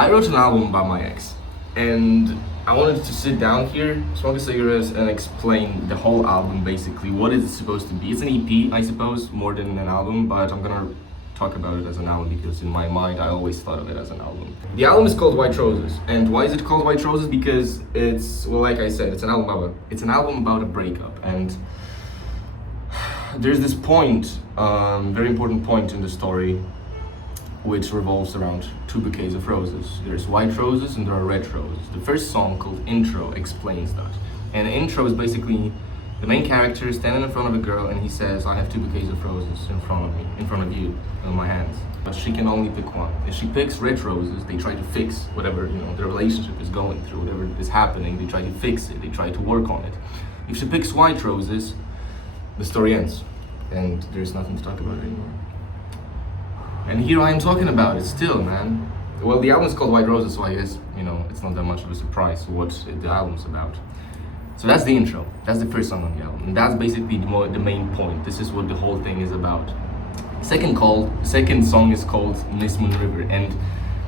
I wrote an album about my ex, and I wanted to sit down here, smoke a cigarette, and explain the whole album basically. What is it supposed to be? It's an EP, I suppose, more than an album, but I'm gonna talk about it as an album because in my mind I always thought of it as an album. The album is called White Roses, and why is it called White Roses? Because it's, well, like I said, it's an album about a breakup, and there's this point, very important point in the story, which revolves around two bouquets of roses. There's white roses and there are red roses. The first song, called Intro, explains that. And the intro is basically the main character standing in front of a girl and he says, I have two bouquets of roses in front of you, in my hands. But she can only pick one. If she picks red roses, they try to fix whatever, the relationship is going through, whatever is happening, they try to fix it, they try to work on it. If she picks white roses, the story ends and there's nothing to talk about anymore. And here I am talking about it still, man. Well, the album is called White Roses, so I guess, it's not that much of a surprise what the album's about. So that's the intro. That's the first song on the album. And that's basically the main point. This is what the whole thing is about. Second song is called Miss Moon River. And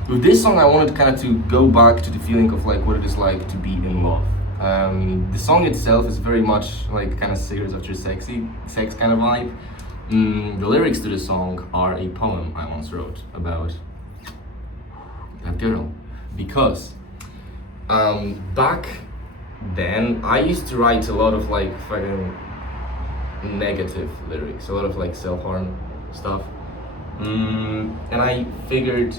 with this song, I wanted kind of to go back to the feeling of like what it is like to be in love. The song itself is very much like kind of cigarettes after sex kind of vibe. The lyrics to the song are a poem I once wrote about that girl, because back then I used to write a lot of like fucking negative lyrics, a lot of like self-harm stuff, and I figured,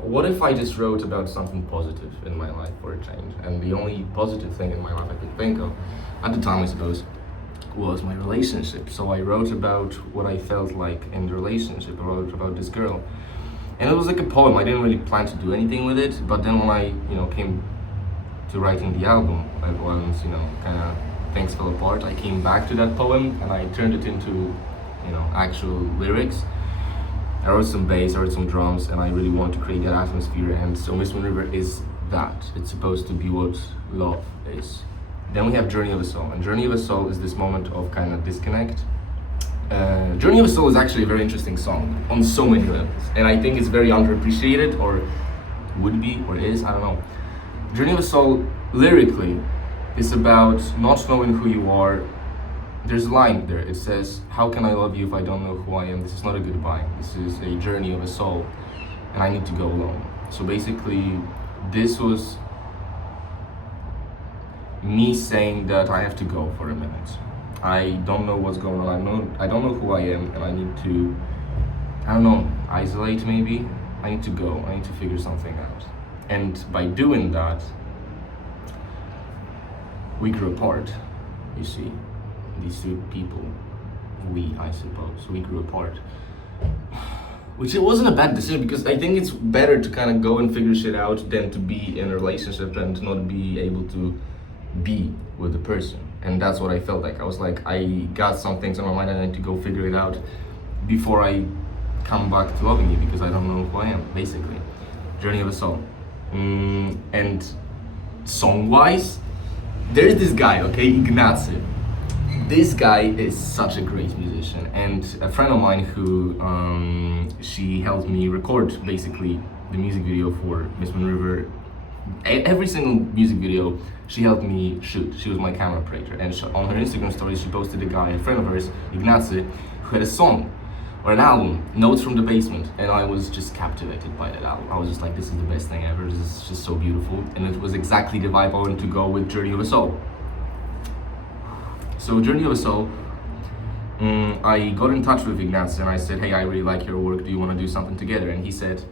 what if I just wrote about something positive in my life for a change? And the only positive thing in my life I could think of at the time, I suppose, was my relationship. So I wrote about what I felt like in the relationship. I wrote about this girl, and it was like a poem. I didn't really plan to do anything with it, but then when I came to writing the album, once kind of things fell apart, I came back to that poem and I turned it into actual lyrics. I wrote some bass, I wrote some drums, and I really wanted to create that atmosphere. And so Miss Moon River is that. It's supposed to be what love is. Then we have Journey of a Soul, and Journey of a Soul is this moment of kind of disconnect. Journey of a Soul is actually a very interesting song on so many levels, and I think it's very underappreciated, or would be, or is, I don't know. Journey of a Soul, lyrically, is about not knowing who you are. There's a line there, it says, how can I love you if I don't know who I am? This is not a goodbye, this is a journey of a soul, and I need to go alone. So basically, this was me saying that I have to go for a minute. I don't know what's going on. I don't know who I am, and I need to, isolate maybe. I need to go. I need to figure something out. And by doing that, we grew apart. You see, these two people, I suppose, we grew apart. Which it wasn't a bad decision, because I think it's better to kind of go and figure shit out than to be in a relationship and not be able to be with the person. And that's what I felt like. I was like, I got some things on my mind and I need to go figure it out before I come back to loving you, because I don't know who I am, basically. Journey of a Soul. And song-wise, there's this guy, okay, Ignacy. This guy is such a great musician, and a friend of mine who she helped me record basically the music video for Miss Moon River. Every single music video she helped me shoot. She was my camera operator, and on her Instagram stories she posted a guy, a friend of hers, Ignacy, who had a song or an album, Notes from the Basement, and I was just captivated by that album. I was just like, this is the best thing ever, this is just so beautiful, and it was exactly the vibe I wanted to go with Journey of a Soul. So Journey of a Soul, I got in touch with Ignacy and I said, hey, I really like your work, do you want to do something together? And he said,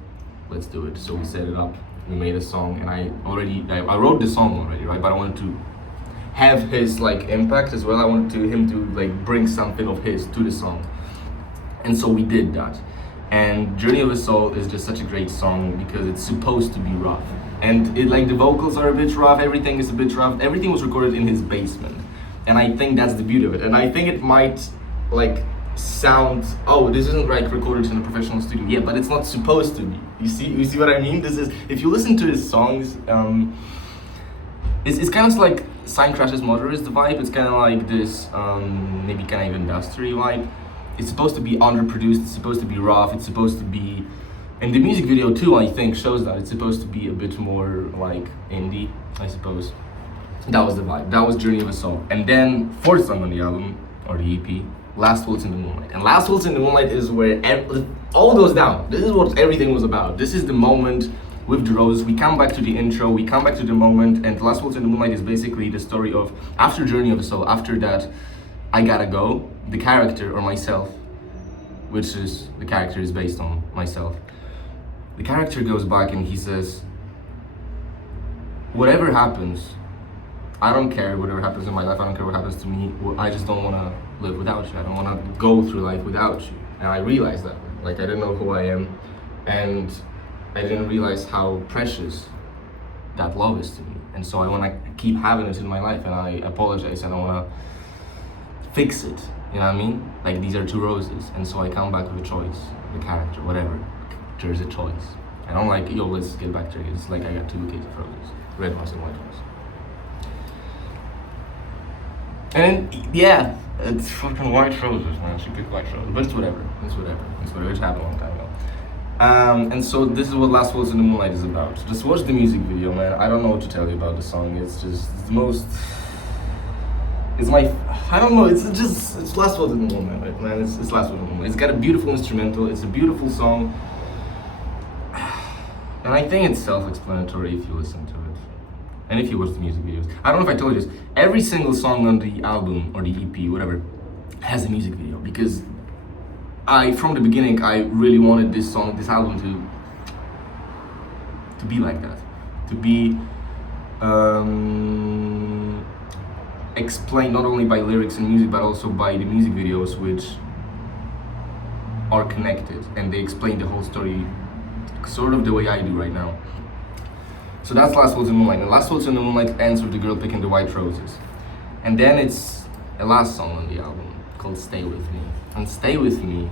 let's do it. So we set it up. We made a song, and I wrote the song already, right? But I wanted to have his like impact as well. I wanted him to like bring something of his to the song, and so we did that. And Journey of a Soul is just such a great song because it's supposed to be rough, and it like the vocals are a bit rough. Everything is a bit rough. Everything was recorded in his basement, and I think that's the beauty of it. And I think it might like sound, oh, this isn't like recorded in a professional studio. Yeah, but it's not supposed to be. You see what I mean? This is, if you listen to his songs, it's kind of like Sign Crash's Motorist vibe. It's kind of like this maybe kind of industry vibe. It's supposed to be underproduced, it's supposed to be rough, it's supposed to be And the music video too, I think, shows that it's supposed to be a bit more like indie, I suppose. That was the vibe. That was Journey of a Soul. And then fourth song on the album, or the EP, Last Waltz in the Moonlight. And Last Waltz in the Moonlight is where all goes down. This is what everything was about. This is the moment with the roses. We come back to the intro, we come back to the moment, and Last Waltz in the Moonlight is basically the story of, after Journey of a Soul, after that, I Gotta Go, the character, or myself, which is, the character is based on myself. The character goes back and he says, whatever happens, I don't care whatever happens in my life, I don't care what happens to me, I just don't want to live without you, I don't want to go through life without you. And I realized that, like, I didn't know who I am, and I didn't realize how precious that love is to me. And so I want to keep having it in my life, and I apologize, and I want to fix it, you know what I mean? Like, these are two roses, and so I come back with a choice, the character, whatever, there's a choice. I don't like, yo, let's get back to it. It's like I got two bouquets of roses, red ones and white ones. And yeah, it's fucking white roses, man. She picked white roses, but it's whatever. It happened a long time ago. And so this is what Last Waltz in the Moonlight is about. Just watch the music video, man. I don't know what to tell you about the song. It's the most. It's my. I don't know. It's Last Waltz in the Moonlight, man. It's Last Waltz in the Moonlight. It's got a beautiful instrumental. It's a beautiful song. And I think it's self-explanatory if you listen to it. And if you watch the music videos. I don't know if I told you this. Every single song on the album or the EP, whatever, has a music video. Because from the beginning, I really wanted this album to be like that. To be explained not only by lyrics and music, but also by the music videos, which are connected. And they explain the whole story sort of the way I do right now. So that's Last Waltz in the Moonlight. And Last Waltz in the Moonlight ends with the girl picking the white roses. And then it's a last song on the album called Stay With Me. And Stay With Me,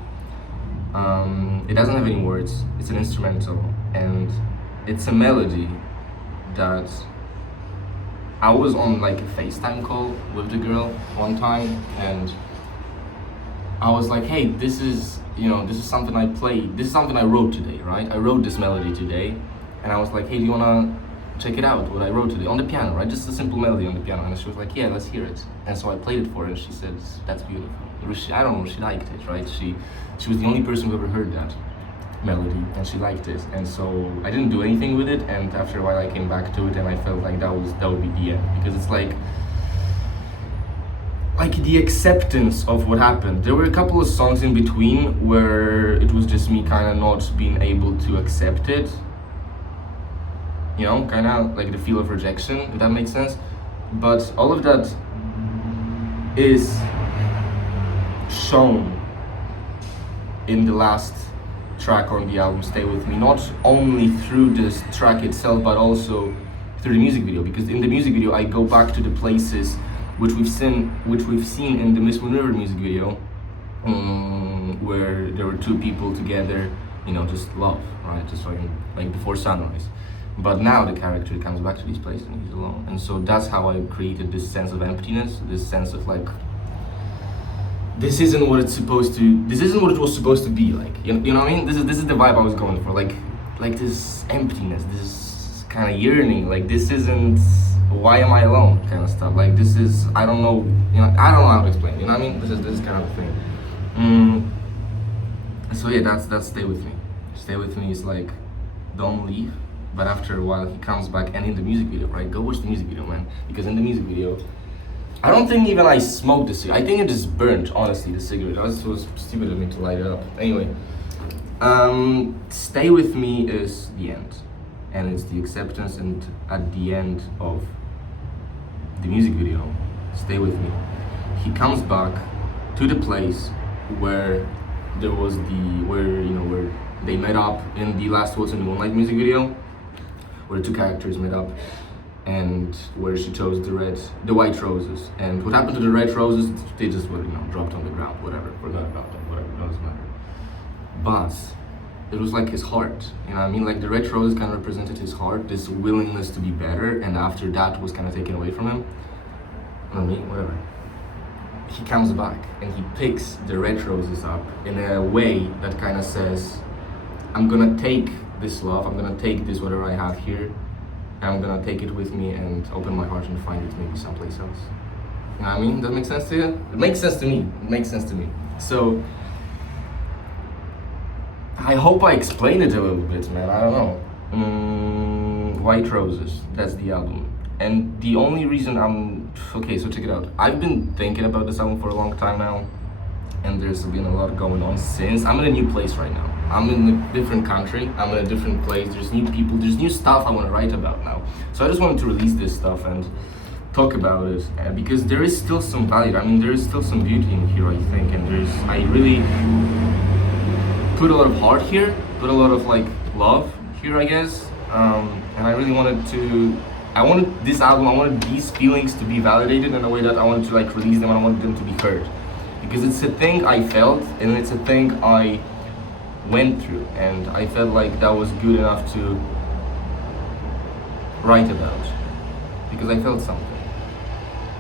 it doesn't have any words, it's an instrumental. And it's a melody that I was on like a FaceTime call with the girl one time, and I was like, hey, this is something I played, this is something I wrote today, right? I wrote this melody today, and I was like, hey, do you wanna check it out, what I wrote today, on the piano, right? Just a simple melody on the piano. And she was like, yeah, let's hear it. And so I played it for her, and she said, that's beautiful. I don't know, she liked it, right? She was the only person who ever heard that melody, and she liked it. And so I didn't do anything with it, and after a while I came back to it, and I felt like that would be the end, because it's like the acceptance of what happened. There were a couple of songs in between where it was just me kind of not being able to accept it, you know, kind of like the feel of rejection, if that makes sense. But all of that is shown in the last track on the album, Stay With Me, not only through this track itself, but also through the music video. Because in the music video, I go back to the places which we've seen in the Miss Moon River music video, where there were two people together, you know, just love, right? Just like before sunrise. But now the character comes back to this place and he's alone. And so that's how I created this sense of emptiness, this sense of like, this isn't what it was supposed to be like. You know what I mean? This is the vibe I was going for. Like this emptiness, this kind of yearning. Like, this isn't, why am I alone kind of stuff. Like, this is, I don't know how to explain it, you know what I mean? This is kind of the thing. So yeah, that's Stay With Me. Stay With Me is like, don't leave. But after a while he comes back, and in the music video, right? Go watch the music video, man. Because in the music video, I don't think even I smoked the cigarette. I think it just burnt, honestly, the cigarette. It was stupid of me to light it up. Anyway, Stay With Me is the end. And it's the acceptance, and at the end of the music video, Stay With Me, he comes back to the place where there was where they met up in the Last Waltz in the Moonlight music video, where the two characters met up, and where she chose the white roses. And what happened to the red roses? They just were, dropped on the ground, whatever, forgot about them, whatever, doesn't matter. But it was like his heart, you know what I mean? Like, the red roses kind of represented his heart, this willingness to be better, and after that was kind of taken away from him. You know what I mean? Whatever. He comes back and he picks the red roses up in a way that kind of says, I'm gonna take this love, I'm gonna take this whatever I have here, and I'm gonna take it with me and open my heart and find it maybe someplace else. You know what I mean? Does that make sense to you? It makes sense to me. It makes sense to me. So I hope I explained it a little bit, man. I don't know. White Roses, that's the album. And the only reason okay, so check it out. I've been thinking about this album for a long time now, and there's been a lot going on since. I'm in a new place right now. I'm in a different country. I'm in a different place. There's new people. There's new stuff I want to write about now. So I just wanted to release this stuff and talk about it, because there is still some value. I mean, there is still some beauty in here, I think, and I really put a lot of heart here, put a lot of like love here, I guess. And I really wanted this album, I wanted these feelings to be validated in a way that I wanted to like release them, and I wanted them to be heard. Because it's a thing I felt, and it's a thing I went through, and I felt like that was good enough to write about. Because I felt something.